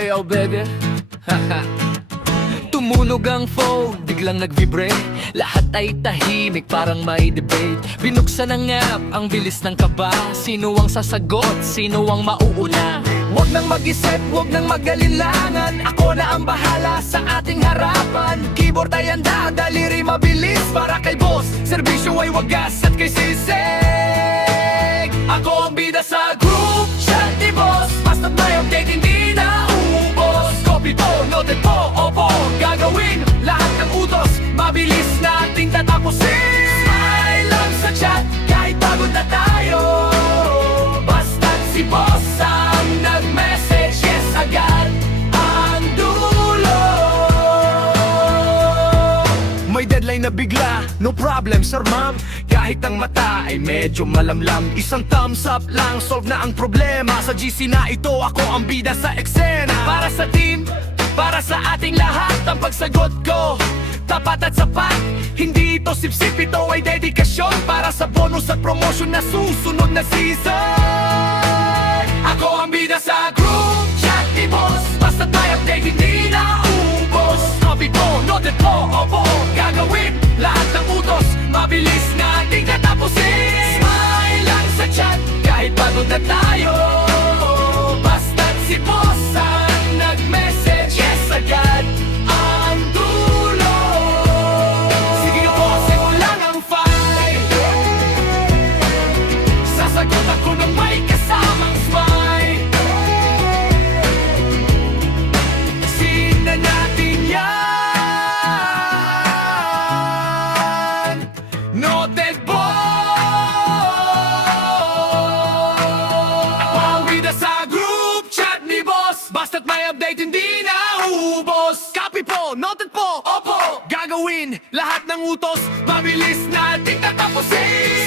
Ayaw baby. Tumunog ang phone, biglang nag-vibrate. Lahat ay tahimik, parang may debate. Binuksan ang app, ang bilis ng kaba. Sino ang sasagot, sino ang mauuna? Huwag nang mag-isip, huwag nang mag-alilangan. Ako na ang bahala sa ating harapan. Keyboard ay handa, daliri mabilis. Para kay boss, serbisyo ay wagas at kay sisig. Ako ang bida sa group chat ni boss. Basta't may update, hindi na ubos. Copy po, noted po, opo. Gagawin lahat ng utos, mabilis nating tatapusin. Smile lang sa chat, kahit pagod na tayo. Basta't si boss ang nag-message, yes agad ang dulo. May deadline na bigla, no problem sir ma'am. Kahit ang mata ay medyo malamlam, isang thumbs up lang, solve na ang problema. Sa GC na ito, ako ang bida sa eksena. Para sa team, para sa ating lahat, ang pagsagot ko tapat at sapat. Hindi ito sip-sip, ito ay dedikasyon. Para sa bonus at promotion na susunod na season. Ako ang bida sa group chat ni boss. Basta't may update, hindi na ubos. Copy po, noted po, opo. Gagawin lahat ng utos, mabilis nating tatapusin. Smile lang sa chat, kahit pagod na tayo. Basta't si boss ang nag-message, yes agad ang dulo. Sige nga po, simulan ang fight. Sasagot ako ng may kasamang smile. Sina natin yan. Noted po. Ako ang bida sa group chat ni boss. Basta't may update, hindi na ubos. Copy po, noted po, opo. Gagawin lahat ng utos, mabilis nating tatapusin.